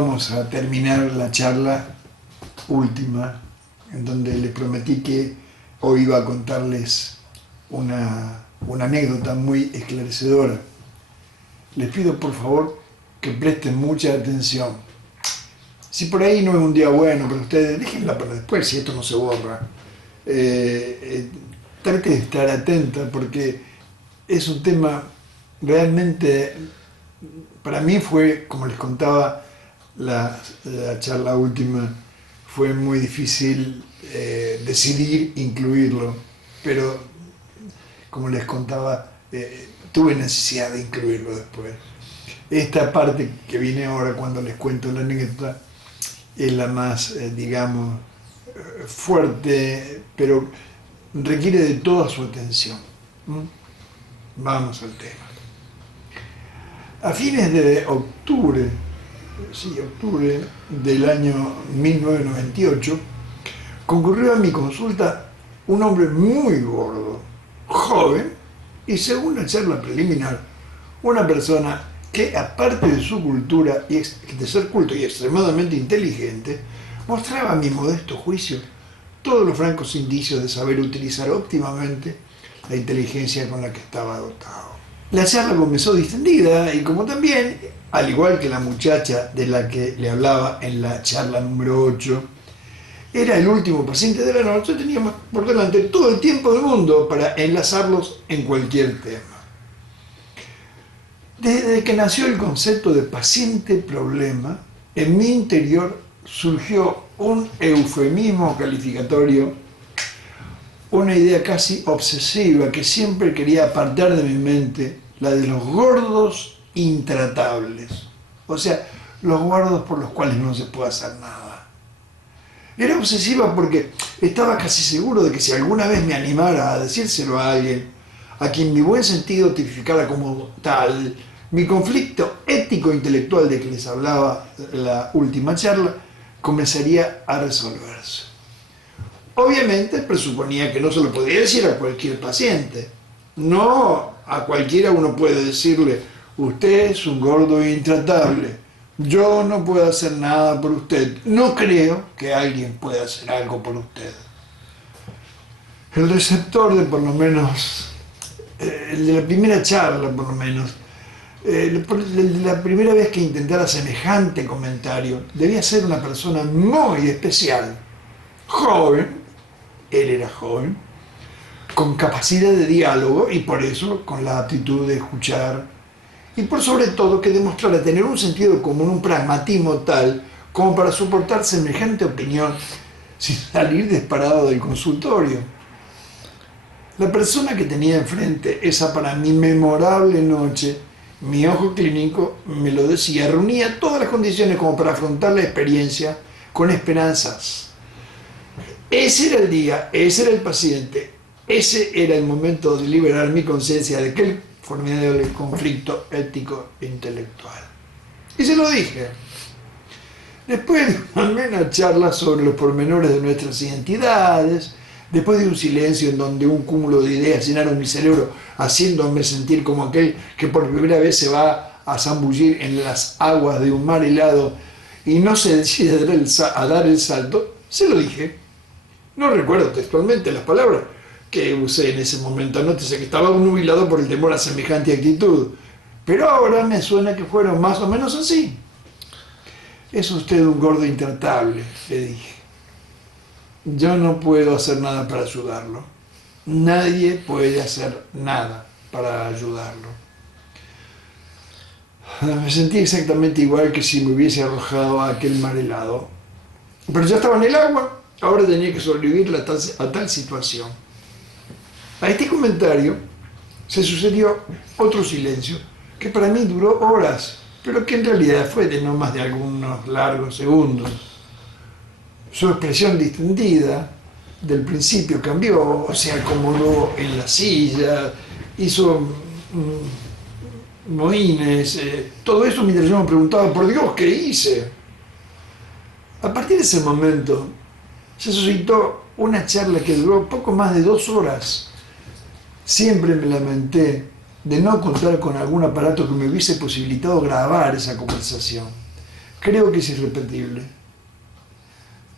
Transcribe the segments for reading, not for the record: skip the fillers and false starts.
íbamos a terminar la charla última, en donde les prometí que hoy iba a contarles una anécdota muy esclarecedora. Les pido por favor que presten mucha atención. Si por ahí no es un día bueno para ustedes, déjenla para después si esto no se borra. Trate de estar atenta porque es un tema realmente, para mí fue, como les contaba, la charla última, fue muy difícil decidir incluirlo, pero como les contaba, tuve necesidad de incluirlo después. Esta parte que viene ahora cuando les cuento la anécdota es la más, digamos, fuerte, pero requiere de toda su atención. Vamos al tema. A fines de octubre del año 1998, concurrió a mi consulta un hombre muy gordo, joven, y según la charla preliminar, una persona que, aparte de su cultura y de ser culto y extremadamente inteligente, mostraba a mi modesto juicio todos los francos indicios de saber utilizar óptimamente la inteligencia con la que estaba dotado. La charla comenzó distendida y como también, al igual que la muchacha de la que le hablaba en la charla número 8, era el último paciente de la noche, teníamos por delante todo el tiempo del mundo para enlazarlos en cualquier tema. Desde que nació el concepto de paciente-problema, en mi interior surgió un eufemismo calificatorio, una idea casi obsesiva que siempre quería apartar de mi mente, la de los gordos intratables. O sea, los gordos por los cuales no se puede hacer nada. Era obsesiva porque estaba casi seguro de que si alguna vez me animara a decírselo a alguien, a quien mi buen sentido tipificara como tal, mi conflicto ético-intelectual de que les hablaba la última charla comenzaría a resolverse. Obviamente presuponía que no se lo podía decir a cualquier paciente. No a cualquiera uno puede decirle, usted es un gordo intratable, yo no puedo hacer nada por usted, no creo que alguien pueda hacer algo por usted. El receptor de por lo menos, el de la primera charla por lo menos, la primera vez que intentara semejante comentario, debía ser una persona muy especial, joven, él era joven, con capacidad de diálogo y por eso con la aptitud de escuchar, y por sobre todo que demostrara tener un sentido común, un pragmatismo tal como para soportar semejante opinión sin salir disparado del consultorio. La persona que tenía enfrente esa para mí memorable noche, mi ojo clínico me lo decía, reunía todas las condiciones como para afrontar la experiencia con esperanzas. Ese era el día, ese era el paciente, ese era el momento de liberar mi conciencia de aquel formidable conflicto ético-intelectual. Y se lo dije. Después de una amena charla sobre los pormenores de nuestras identidades, después de un silencio en donde un cúmulo de ideas llenaron mi cerebro, haciéndome sentir como aquel que por primera vez se va a zambullir en las aguas de un mar helado y no se decide a dar el salto, se lo dije. No recuerdo textualmente las palabras que usé en ese momento, nótese que estaba nubilado por el temor a semejante actitud, pero ahora me suena que fueron más o menos así. Es usted un gordo intratable, le dije. Yo no puedo hacer nada para ayudarlo. Nadie puede hacer nada para ayudarlo. Me sentí exactamente igual que si me hubiese arrojado a aquel mar helado. Pero ya estaba en el agua, ahora tenía que sobrevivir a tal situación. A este comentario se sucedió otro silencio que para mí duró horas, pero que en realidad fue de no más de algunos largos segundos. Su expresión distendida del principio cambió, se acomodó en la silla, hizo mohines, todo eso mientras yo me preguntaba, por Dios, ¿qué hice? A partir de ese momento se suscitó una charla que duró poco más de 2 horas. Siempre me lamenté de no contar con algún aparato que me hubiese posibilitado grabar esa conversación. creo que es irrepetible.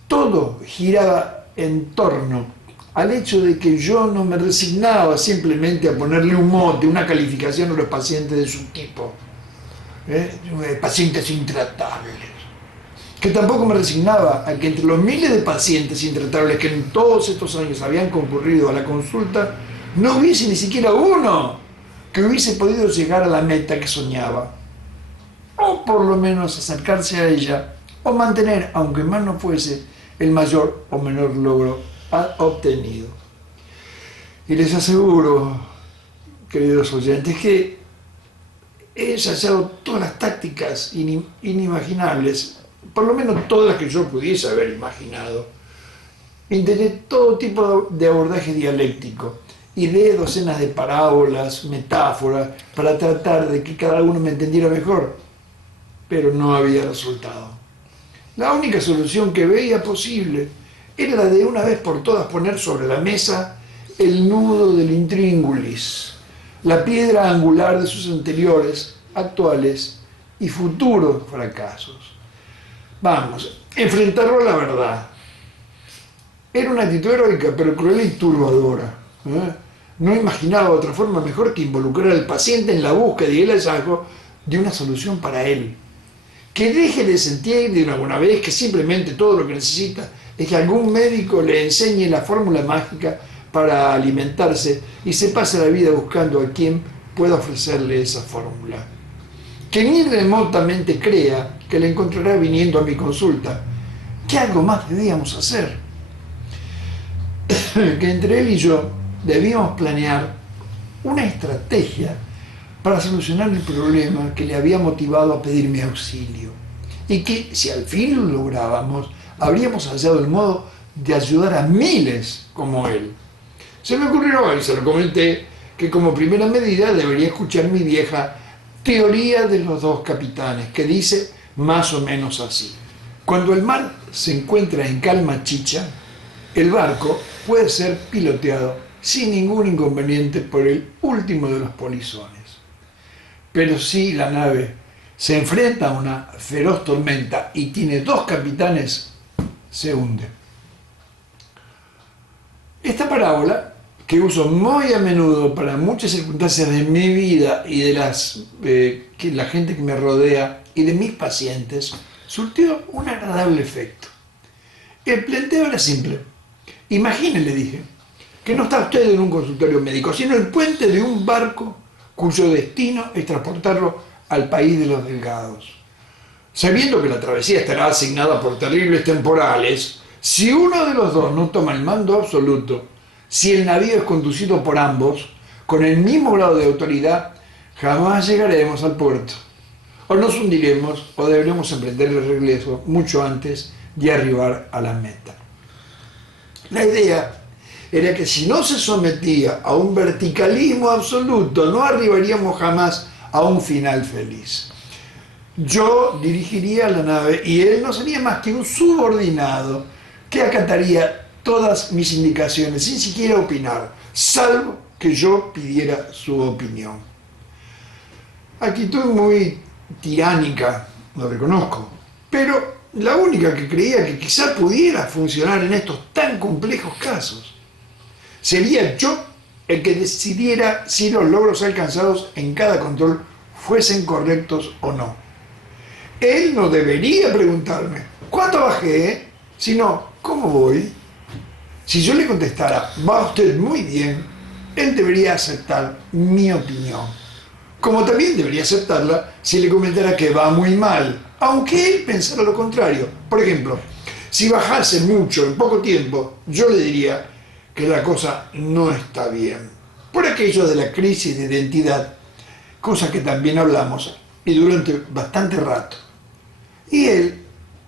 Todo giraba en torno al hecho de que yo no me resignaba simplemente a ponerle un mote, una calificación a los pacientes de su tipo, pacientes intratables. Que tampoco me resignaba a que entre los miles de pacientes intratables que en todos estos años habían concurrido a la consulta, no hubiese ni siquiera uno que hubiese podido llegar a la meta que soñaba, o por lo menos acercarse a ella, o mantener, aunque más no fuese, el mayor o menor logro obtenido. Y les aseguro, queridos oyentes, que he ensayado todas las tácticas inimaginables, por lo menos todas las que yo pudiese haber imaginado. Intenté todo tipo de abordaje dialéctico, ideé docenas de parábolas, metáforas, para tratar de que cada uno me entendiera mejor, pero no había resultado. La única solución que veía posible era la de una vez por todas poner sobre la mesa el nudo del intríngulis, la piedra angular de sus anteriores, actuales y futuros fracasos. Vamos, enfrentarlo a la verdad. Era una actitud heroica, pero cruel y turbadora. No imaginaba otra forma mejor que involucrar al paciente en la búsqueda y el hallazgo de una solución para él. Que deje de sentir de una buena vez que simplemente todo lo que necesita es que algún médico le enseñe la fórmula mágica para alimentarse y se pase la vida buscando a quien pueda ofrecerle esa fórmula. Que ni remotamente crea que le encontrará viniendo a mi consulta. ¿Qué algo más debíamos hacer? Que entre él y yo debíamos planear una estrategia para solucionar el problema que le había motivado a pedir mi auxilio. Y que, si al fin lo lográbamos, habríamos hallado el modo de ayudar a miles como él. Se me ocurrió, y se lo comenté, que como primera medida debería escuchar mi vieja teoría de los dos capitanes, que dice más o menos así. Cuando el mar se encuentra en calma chicha, el barco puede ser piloteado sin ningún inconveniente por el último de los polizones. Pero si la nave se enfrenta a una feroz tormenta y tiene dos capitanes, se hunde. Esta parábola, que uso muy a menudo para muchas circunstancias de mi vida y de la gente que me rodea y de mis pacientes, surtió un agradable efecto. El planteo era simple. Imagine, le dije, que no está usted en un consultorio médico, sino en el puente de un barco cuyo destino es transportarlo al país de los delgados. Sabiendo que la travesía estará asignada por terribles temporales, si uno de los dos no toma el mando absoluto, si el navío es conducido por ambos, con el mismo grado de autoridad, jamás llegaremos al puerto. O nos hundiremos o deberemos emprender el regreso mucho antes de arribar a la meta. La idea era que si no se sometía a un verticalismo absoluto, no arribaríamos jamás a un final feliz. Yo dirigiría la nave y él no sería más que un subordinado que acataría todas mis indicaciones sin siquiera opinar, salvo que yo pidiera su opinión. Actitud muy tiránica, lo reconozco, pero la única que creía que quizá pudiera funcionar en estos tan complejos casos. Sería yo el que decidiera si los logros alcanzados en cada control fuesen correctos o no. Él no debería preguntarme ¿cuánto bajé? Sino ¿cómo voy? Si yo le contestara va usted muy bien, él debería aceptar mi opinión. Como también debería aceptarla si le comentara que va muy mal, aunque él pensara lo contrario. Por ejemplo, si bajase mucho en poco tiempo, yo le diría que la cosa no está bien. Por aquello de la crisis de identidad, cosa que también hablamos y durante bastante rato. Y él,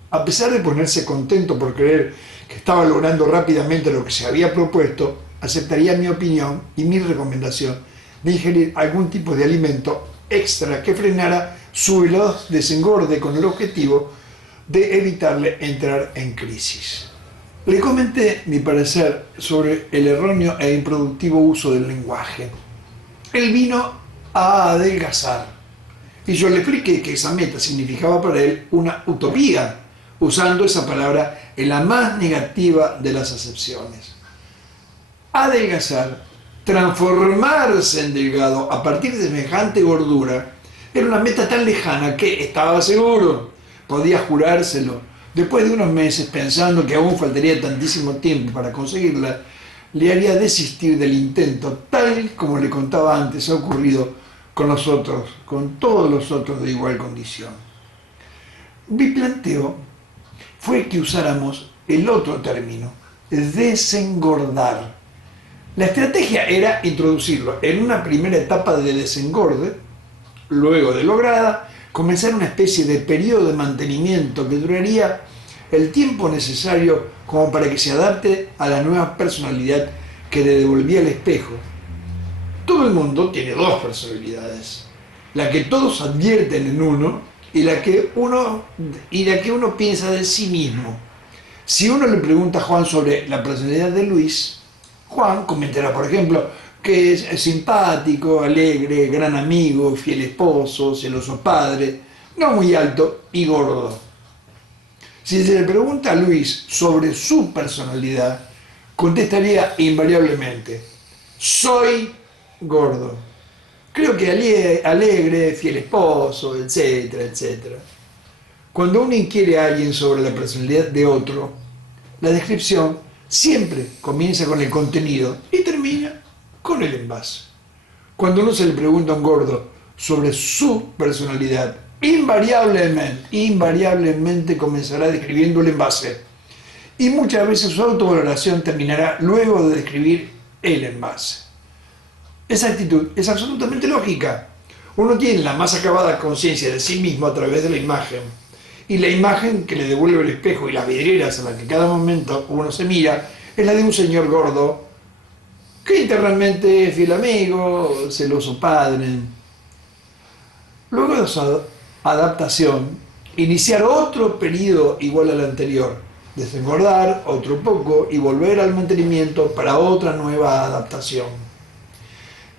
a pesar de ponerse contento por creer que estaba logrando rápidamente lo que se había propuesto, aceptaría mi opinión y mi recomendación de ingerir algún tipo de alimento extra que frenara su veloz desengorde con el objetivo de evitarle entrar en crisis. Le comenté mi parecer sobre el erróneo e improductivo uso del lenguaje. Él vino a adelgazar, Y yo le expliqué que esa meta significaba para él una utopía, usando esa palabra en la más negativa de las acepciones. Adelgazar, transformarse en delgado a partir de semejante gordura, era una meta tan lejana que estaba seguro, podía jurárselo. Después de unos meses, pensando que aún faltaría tantísimo tiempo para conseguirla, le haría desistir del intento, tal como le contaba antes ha ocurrido con los otros, con todos los otros de igual condición. Mi planteo fue que usáramos el otro término, desengordar. La estrategia era introducirlo en una primera etapa de desengorde, luego de lograda, comenzar una especie de periodo de mantenimiento que duraría el tiempo necesario como para que se adapte a la nueva personalidad que le devolvía el espejo. Todo el mundo tiene dos personalidades, la que todos advierten en uno y la que uno piensa de sí mismo. Si uno le pregunta a Juan sobre la personalidad de Luis, Juan comentará, por ejemplo, que es simpático, alegre, gran amigo, fiel esposo, celoso padre, no muy alto y gordo. Si se le pregunta a Luis sobre su personalidad, contestaría invariablemente: soy gordo. Creo que alegre, fiel esposo, etcétera, etcétera. Cuando uno inquiere a alguien sobre la personalidad de otro, la descripción siempre comienza con el contenido y termina con el envase. Cuando uno se le pregunta a un gordo sobre su personalidad, invariablemente comenzará describiendo el envase. Y muchas veces su autovaloración terminará luego de describir el envase. Esa actitud es absolutamente lógica. Uno tiene la más acabada conciencia de sí mismo a través de la imagen. Y la imagen que le devuelve el espejo y las vidrieras a las que cada momento uno se mira es la de un señor gordo que internamente es fiel amigo, celoso padre. Luego de su adaptación, iniciar otro periodo igual al anterior, desengordar otro poco y volver al mantenimiento para otra nueva adaptación.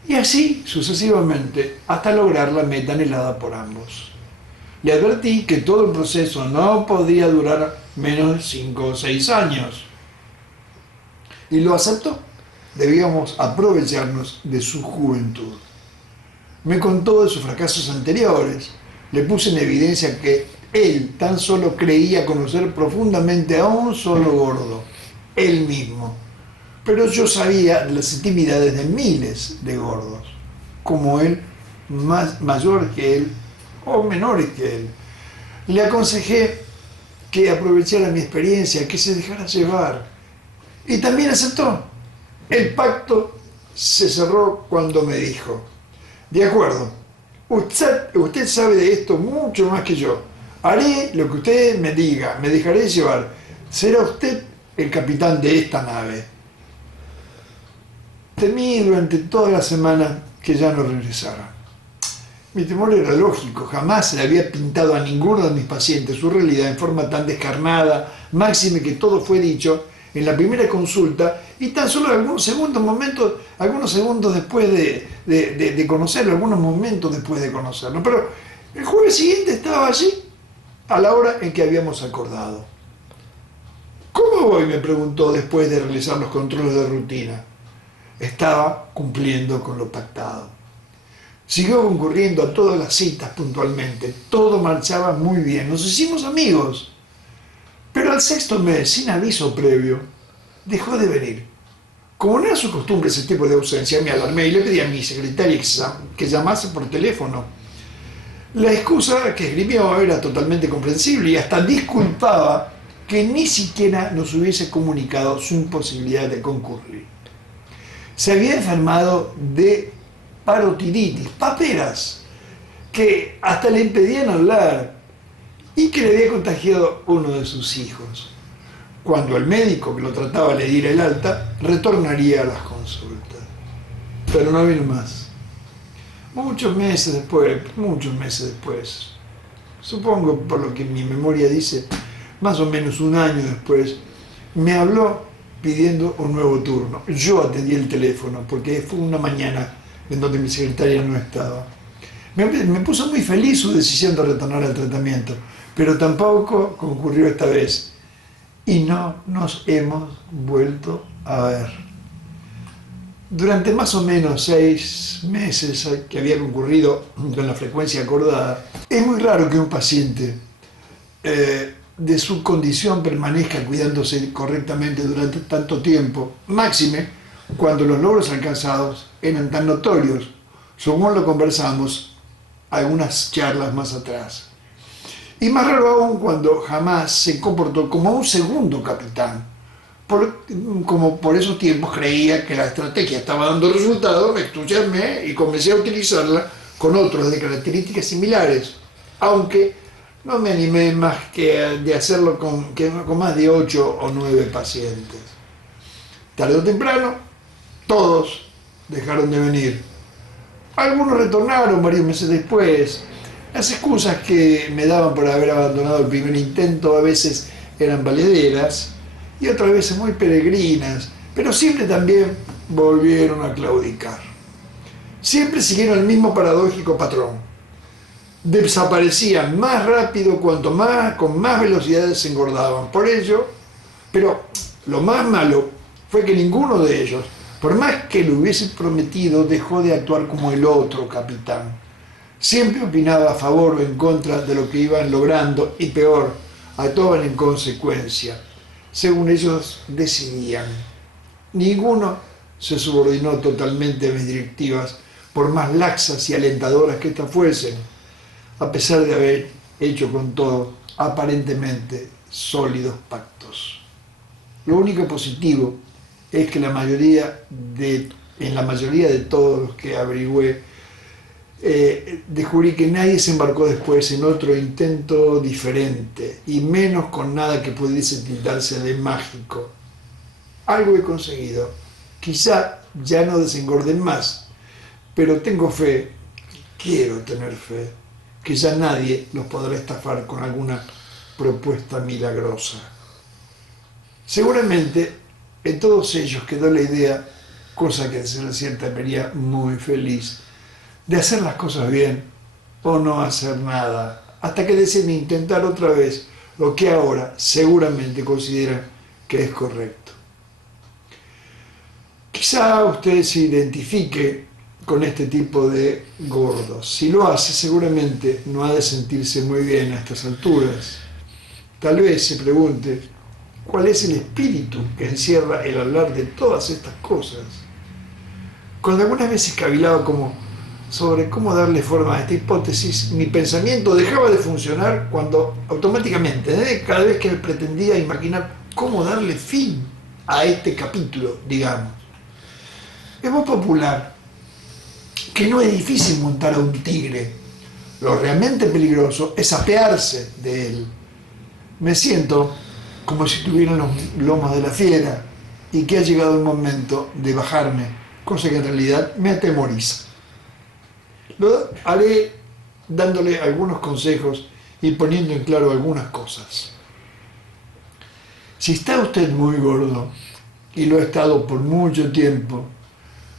Y así sucesivamente hasta lograr la meta anhelada por ambos. Le advertí que todo el proceso no podía durar menos de 5 o 6 años. Y lo aceptó. Debíamos aprovecharnos de su juventud. Me contó de sus fracasos anteriores. Le puse en evidencia que él tan solo creía conocer profundamente a un solo gordo, él mismo. Pero yo sabía de las intimidades de miles de gordos, como él, mayor que él o menores que él. Le aconsejé que aprovechara mi experiencia, que se dejara llevar. Y también aceptó. El pacto se cerró cuando me dijo: de acuerdo, usted sabe de esto mucho más que yo. Haré lo que usted me diga, me dejaré llevar. Será usted el capitán de esta nave. Temí durante toda la semana que ya no regresara. Mi temor era lógico, jamás se le había pintado a ninguno de mis pacientes su realidad en forma tan descarnada, máxime que todo fue dicho en la primera consulta y tan solo algunos segundos después de conocerlo, algunos momentos después de conocerlo. Pero el jueves siguiente estaba allí a la hora en que habíamos acordado. ¿Cómo voy?, me preguntó después de realizar los controles de rutina. Estaba cumpliendo con lo pactado. Siguió concurriendo a todas las citas puntualmente. Todo marchaba muy bien. Nos hicimos amigos. Pero al 6º mes, sin aviso previo, dejó de venir. Como no era su costumbre ese tipo de ausencia, me alarmé y le pedí a mi secretaria que llamase por teléfono. La excusa que esgrimió era totalmente comprensible y hasta disculpaba que ni siquiera nos hubiese comunicado su imposibilidad de concurrir. Se había enfermado de parotiditis, paperas, que hasta le impedían hablar y que le había contagiado uno de sus hijos. Cuando el médico que lo trataba le diera el alta, retornaría a las consultas. Pero no vino más. Muchos meses después, supongo por lo que mi memoria dice, más o menos un año después, me habló pidiendo un nuevo turno. Yo atendí el teléfono porque fue una mañana en donde mi secretaria no estaba. Me puso muy feliz su decisión de retornar al tratamiento, pero tampoco concurrió esta vez y no nos hemos vuelto a ver. Durante más o menos 6 meses que había concurrido con la frecuencia acordada, es muy raro que un paciente de su condición permanezca cuidándose correctamente durante tanto tiempo, máxime cuando los logros alcanzados eran tan notorios, según lo conversamos algunas charlas más atrás. Y más raro aún cuando jamás se comportó como un segundo capitán. Como por esos tiempos creía que la estrategia estaba dando resultados, me entusiasmé y comencé a utilizarla con otros de características similares, aunque no me animé más que de hacerlo con más de 8 o 9 pacientes. Tarde o temprano, todos dejaron de venir. Algunos retornaron varios meses después. Las excusas que me daban por haber abandonado el primer intento a veces eran valederas y otras veces muy peregrinas, pero siempre también volvieron a claudicar. Siempre siguieron el mismo paradójico patrón. Desaparecían más rápido con más velocidad se engordaban. Por ello, pero lo más malo fue que ninguno de ellos, por más que lo hubiese prometido, dejó de actuar como el otro capitán. Siempre opinaba a favor o en contra de lo que iban logrando y peor, actuaban en consecuencia, según ellos decidían. Ninguno se subordinó totalmente a mis directivas, por más laxas y alentadoras que éstas fuesen, a pesar de haber hecho con todo aparentemente sólidos pactos. Lo único positivo es que en la mayoría de todos los que averigüé, descubrí que nadie se embarcó después en otro intento diferente, y menos con nada que pudiese tildarse de mágico. Algo he conseguido. Quizá ya no desengorden más, pero tengo fe, quiero tener fe, que ya nadie los podrá estafar con alguna propuesta milagrosa. Seguramente en todos ellos quedó la idea, cosa que de ser cierta me haría muy feliz, de hacer las cosas bien o no hacer nada, hasta que deciden intentar otra vez lo que ahora seguramente consideran que es correcto. Quizá usted se identifique con este tipo de gordos. Si lo hace, seguramente no ha de sentirse muy bien a estas alturas. Tal vez se pregunte, ¿cuál es el espíritu que encierra el hablar de todas estas cosas? Cuando algunas veces cavilaba sobre cómo darle forma a esta hipótesis, mi pensamiento dejaba de funcionar cuando automáticamente, cada vez que pretendía imaginar cómo darle fin a este capítulo, digamos. Es muy popular que no es difícil montar a un tigre. Lo realmente peligroso es apearse de él. Me siento como si tuviera los lomos de la fiera y que ha llegado el momento de bajarme, cosa que en realidad me atemoriza. Lo haré dándole algunos consejos y poniendo en claro algunas cosas. Si está usted muy gordo, y lo ha estado por mucho tiempo,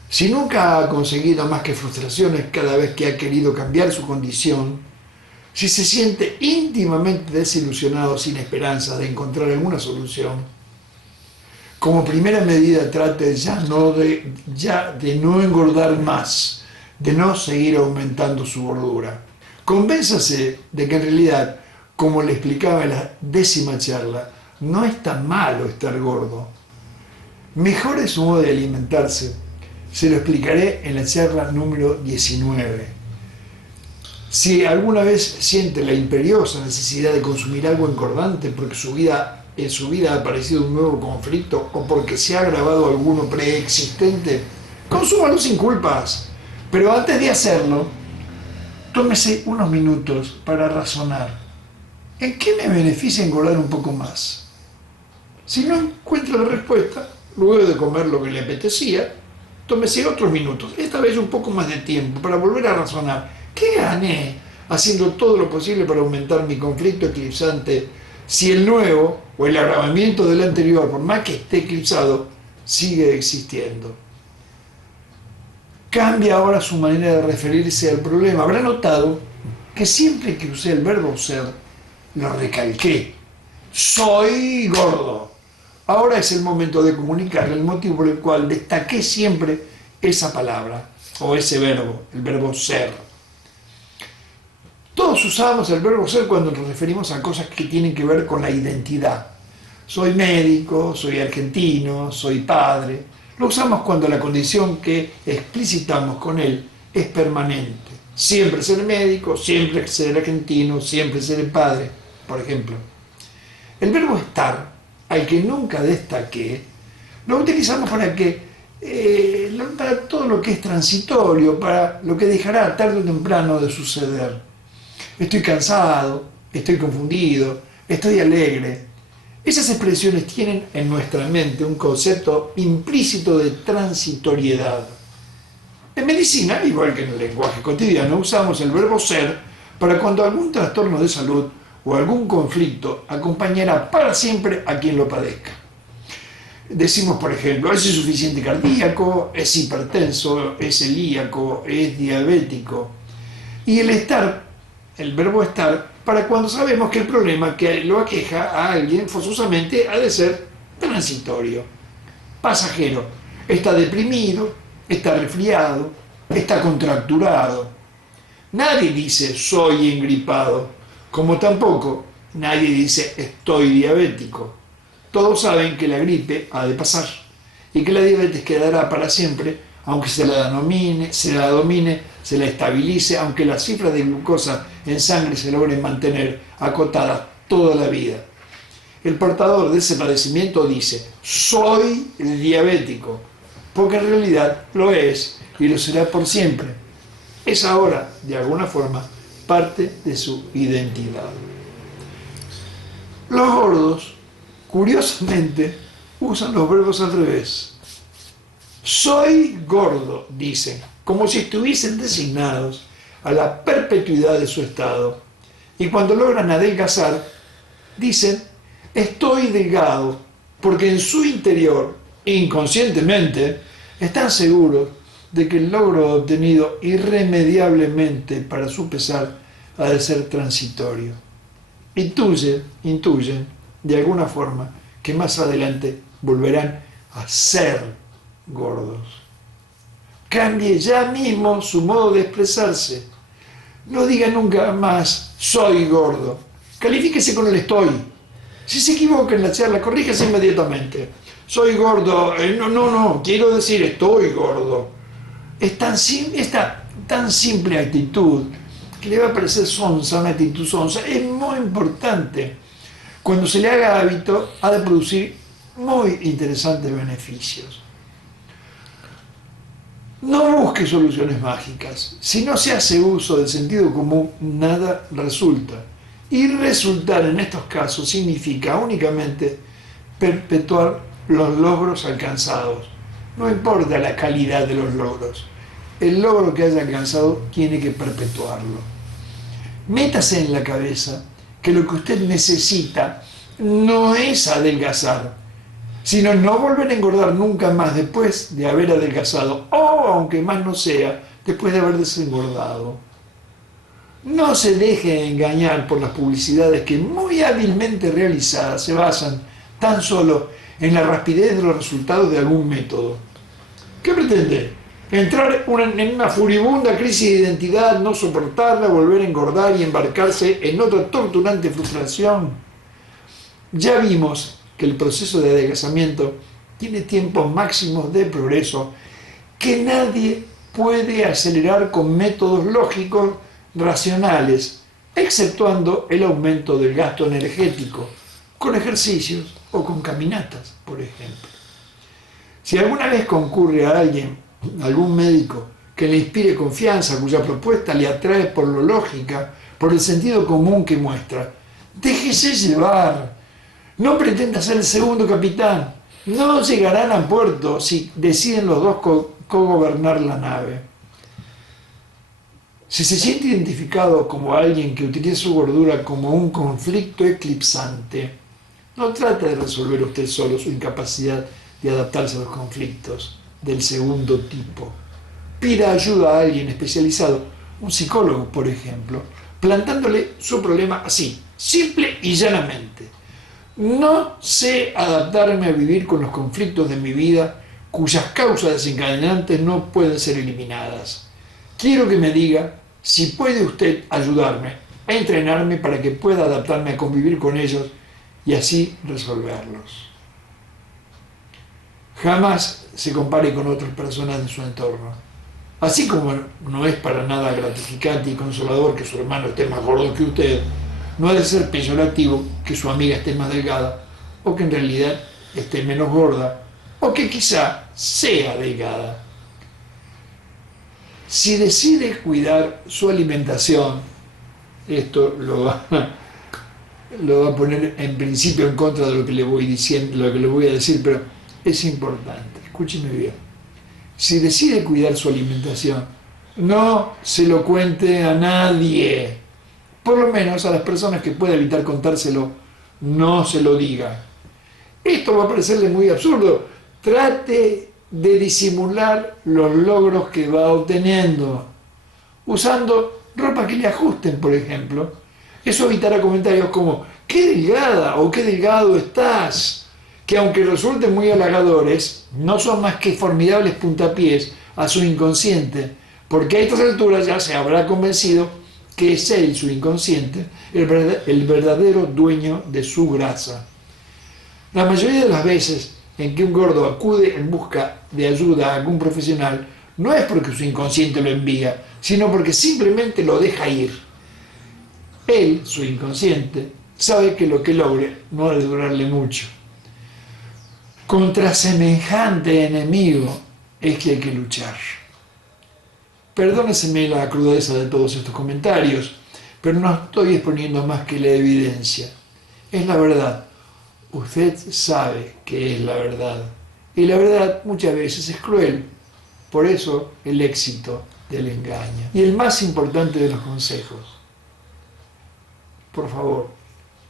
si nunca ha conseguido más que frustraciones cada vez que ha querido cambiar su condición, si se siente íntimamente desilusionado sin esperanza de encontrar alguna solución, como primera medida trate de no engordar más, de no seguir aumentando su gordura. Convénzase de que en realidad, como le explicaba en la 10ª charla, no es tan malo estar gordo. Mejore su modo de alimentarse. Se lo explicaré en la charla número 19. Si alguna vez siente la imperiosa necesidad de consumir algo engordante porque en su vida ha aparecido un nuevo conflicto o porque se ha agravado alguno preexistente, consúmalo sin culpas. Pero antes de hacerlo, tómese unos minutos para razonar. ¿En qué me beneficia engordar un poco más? Si no encuentra la respuesta, luego de comer lo que le apetecía, tómese otros minutos, esta vez un poco más de tiempo, para volver a razonar. ¿Qué gané haciendo todo lo posible para aumentar mi conflicto eclipsante si el nuevo o el agravamiento del anterior, por más que esté eclipsado, sigue existiendo? Cambia ahora su manera de referirse al problema. Habrá notado que siempre que usé el verbo ser, lo recalqué. Soy gordo. Ahora es el momento de comunicarle el motivo por el cual destaqué siempre esa palabra o ese verbo, el verbo ser. Todos usamos el verbo ser cuando nos referimos a cosas que tienen que ver con la identidad. Soy médico, soy argentino, soy padre. Lo usamos cuando la condición que explicitamos con él es permanente. Siempre ser médico, siempre ser argentino, siempre ser padre, por ejemplo. El verbo estar, al que nunca destaqué, lo utilizamos para todo lo que es transitorio, para lo que dejará tarde o temprano de suceder. Estoy cansado, estoy confundido, estoy alegre. Esas expresiones tienen en nuestra mente un concepto implícito de transitoriedad. En medicina, igual que en el lenguaje cotidiano, usamos el verbo ser para cuando algún trastorno de salud o algún conflicto acompañará para siempre a quien lo padezca. Decimos, por ejemplo, es insuficiente cardíaco, es hipertenso, es celíaco, es diabético. Y el estar, el verbo estar, para cuando sabemos que el problema que lo aqueja a alguien forzosamente ha de ser transitorio, pasajero. Está deprimido, está resfriado, está contracturado. Nadie dice soy engripado, como tampoco nadie dice estoy diabético. Todos saben que la gripe ha de pasar y que la diabetes quedará para siempre, aunque se la domine, se la estabilice, aunque las cifras de glucosa en sangre se logren mantener acotadas toda la vida. El portador de ese padecimiento dice, soy diabético, porque en realidad lo es y lo será por siempre. Es ahora, de alguna forma, parte de su identidad. Los gordos, curiosamente, usan los verbos al revés. Soy gordo, dicen, como si estuviesen designados a la perpetuidad de su estado. Y cuando logran adelgazar, dicen, estoy delgado, porque en su interior, inconscientemente, están seguros de que el logro obtenido irremediablemente para su pesar ha de ser transitorio. Intuyen, de alguna forma, que más adelante volverán a ser gordos. Cambie ya mismo su modo de expresarse. No diga nunca más soy gordo. Califíquese con el estoy. Si se equivoca en la charla, corríjase inmediatamente. Soy gordo. No, quiero decir estoy gordo. Esta tan simple actitud que le va a parecer sonsa, una actitud sonsa, es muy importante. Cuando se le haga hábito, ha de producir muy interesantes beneficios. No busque soluciones mágicas. Si no se hace uso del sentido común, nada resulta. Y resultar en estos casos significa únicamente perpetuar los logros alcanzados. No importa la calidad de los logros. El logro que haya alcanzado tiene que perpetuarlo. Métase en la cabeza que lo que usted necesita no es adelgazar, sino no volver a engordar nunca más después de haber adelgazado, o aunque más no sea, después de haber desengordado. No se deje engañar por las publicidades que muy hábilmente realizadas se basan tan solo en la rapidez de los resultados de algún método. ¿Qué pretende? Entrar en una furibunda crisis de identidad, no soportarla, volver a engordar y embarcarse en otra torturante frustración. Ya vimos que el proceso de adelgazamiento tiene tiempos máximos de progreso que nadie puede acelerar con métodos lógicos racionales, exceptuando el aumento del gasto energético, con ejercicios o con caminatas, por ejemplo. Si alguna vez concurre a algún médico que le inspire confianza, cuya propuesta le atrae por lo lógica, por el sentido común que muestra, déjese llevar. No pretenda ser el segundo capitán. No llegarán a puerto si deciden los dos cogobernar la nave. Si se siente identificado como alguien que utiliza su gordura como un conflicto eclipsante, no trate de resolver usted solo su incapacidad de adaptarse a los conflictos del segundo tipo. pida ayuda a alguien especializado, un psicólogo por ejemplo, plantándole su problema así, simple y llanamente. No sé adaptarme a vivir con los conflictos de mi vida cuyas causas desencadenantes no pueden ser eliminadas. Quiero que me diga si puede usted ayudarme a entrenarme para que pueda adaptarme a convivir con ellos y así resolverlos. Jamás se compare con otras personas de su entorno. Así como no es para nada gratificante y consolador que su hermano esté más gordo que usted, no ha de ser peyorativo que su amiga esté más delgada, o que en realidad esté menos gorda, o que quizá sea delgada. Si decide cuidar su alimentación, esto lo va a poner en principio en contra de lo que le voy diciendo, lo que le voy a decir, pero es importante, escúcheme bien. Si decide cuidar su alimentación, no se lo cuente a nadie. Por lo menos a las personas que pueda evitar contárselo, no se lo diga. Esto va a parecerle muy absurdo. Trate de disimular los logros que va obteniendo, usando ropa que le ajusten, por ejemplo. Eso evitará comentarios como «qué delgada» o «qué delgado estás», que aunque resulten muy halagadores, no son más que formidables puntapiés a su inconsciente, porque a estas alturas ya se habrá convencido que es él, su inconsciente, el verdadero dueño de su grasa. La mayoría de las veces en que un gordo acude en busca de ayuda a algún profesional, no es porque su inconsciente lo envía, sino porque simplemente lo deja ir. Él, su inconsciente, sabe que lo que logre no ha de durarle mucho. Contra semejante enemigo es que hay que luchar. Perdóneseme la crudeza de todos estos comentarios, pero no estoy exponiendo más que la evidencia. Es la verdad. Usted sabe que es la verdad. Y la verdad muchas veces es cruel. Por eso el éxito del engaño. Y el más importante de los consejos. Por favor,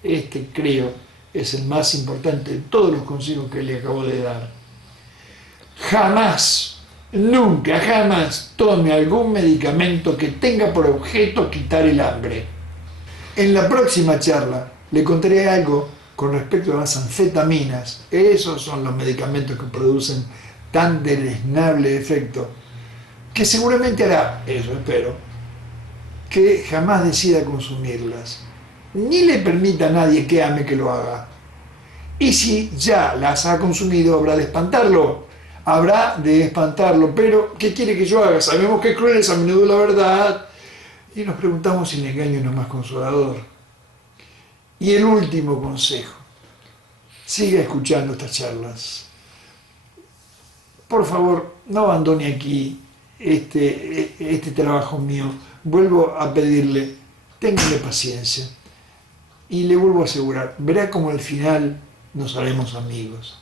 este creo es el más importante de todos los consejos que le acabo de dar. Jamás, nunca, jamás tome algún medicamento que tenga por objeto quitar el hambre. En la próxima charla le contaré algo con respecto a las anfetaminas. Esos son los medicamentos que producen tan deleznable efecto, que seguramente hará, eso espero, que jamás decida consumirlas, ni le permita a nadie que ame que lo haga. Y si ya las ha consumido, habrá de espantarlo, pero ¿qué quiere que yo haga? Sabemos que cruel es a menudo la verdad, y nos preguntamos si el engaño no es más consolador. Y el último consejo, siga escuchando estas charlas. Por favor, no abandone aquí este trabajo mío. Vuelvo a pedirle, téngale paciencia. Y le vuelvo a asegurar, verá como al final nos haremos amigos.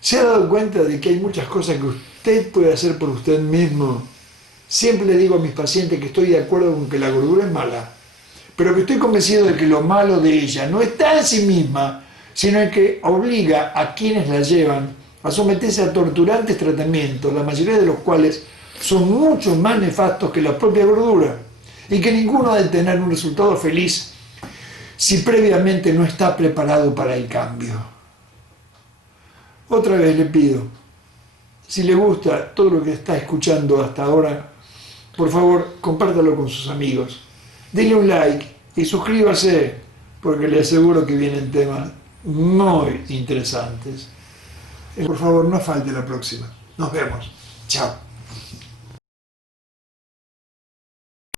¿Se ha dado cuenta de que hay muchas cosas que usted puede hacer por usted mismo? Siempre le digo a mis pacientes que estoy de acuerdo con que la gordura es mala, pero que estoy convencido de que lo malo de ella no está en sí misma, sino en que obliga a quienes la llevan a someterse a torturantes tratamientos, la mayoría de los cuales son mucho más nefastos que la propia gordura, y que ninguno ha de tener un resultado feliz si previamente no está preparado para el cambio. Otra vez le pido, si le gusta todo lo que está escuchando hasta ahora, por favor, compártalo con sus amigos. Denle un like y suscríbase, porque le aseguro que vienen temas muy interesantes. Por favor, no falte la próxima. Nos vemos. Chao.